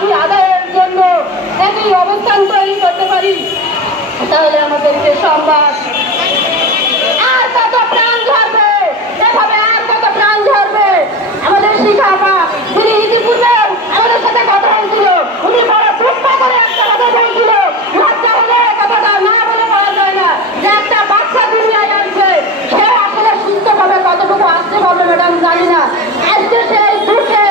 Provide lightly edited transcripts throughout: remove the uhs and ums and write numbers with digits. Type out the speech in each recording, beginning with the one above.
দাবি আদায়ের জন্য একই অবস্থান তৈরি করতে পারি, তাহলে আমাদেরকে সংবাদ আর কত প্রাণ ঝরবে, এভাবে আর কত প্রাণ ঝরবে। আমাদের শিখাপা তিনি ইতিপূর্বে আমাদের সাথে কথা হয়েছিল, উনি বড় দুঃখ করে একটা কথা বলছিল, লজ্জা হলে কথাটা না বলে বলা যায় না, যে একটা বাচ্চা দুনিয়ায় আসছে, সে আসলে সুস্থভাবে কতটুকু আসতে পারবে ম্যাডাম জানি না। আজকে সেই দুঃখে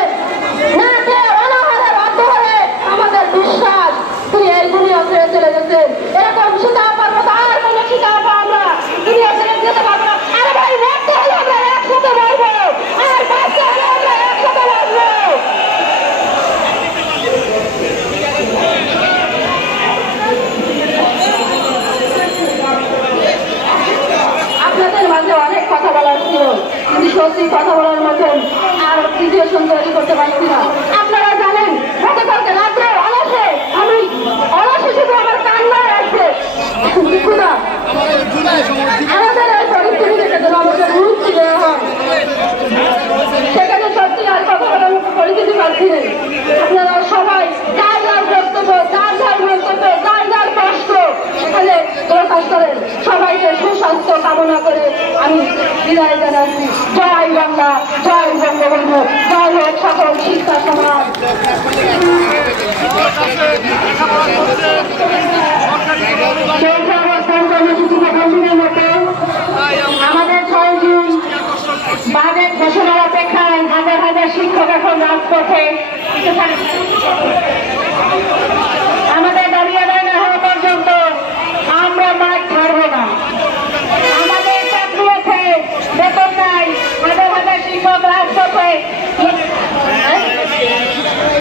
না খেয়ে অনাহারে বাধ্য হয়ে আমাদের বিশ্বাস তিনি এই দুনিয়া ছেড়ে চলে গেছেন। এরকম শিখাপার মতো আর কোনো শিখাপা আমরা দুনিয়া ছেড়ে যেতে পারবো না। আরে ভাই মরতে হলে আমরা একসাথে মরবো, আর বাঁচতে হলে আমরা একসাথে বাঁচবো। আপনাদের মাঝে অনেক কথা বলার ছিল, কিন্তু সত্যি কথা বলার মতন আর সিচুয়েশন তৈরি করতে পারছি না। আপনারা জানেন গতকালকে রাত্রে অলসে শুধু আমার কান্নায় আসছে, আমাদের এই পরিস্থিতি থেকে যেন আমাদের মুক্তি দেওয়া হয়, সেখানে সত্যি আর কথা বলার মতো পরিস্থিতি পাচ্ছি না। আপনারা সবাই যার যার বক্তব্য, যার যার মন্তব্য, যার যার কষ্ট এখানে প্রকাশ করেন। সবাইকে সুস্বাস্থ্য কামনা করে আমি বিদায় জানাচ্ছি। জয় বাংলা, জয় বঙ্গবন্ধু, জয় হোক সকল শিক্ষা সমাজ। অবস্থান কর্মসূচি প্রকাশের মতো আমাদের 6 জুন বাজেট ঘোষণার অপেক্ষায় হাজার হাজার শিক্ষক এখন রাজপথে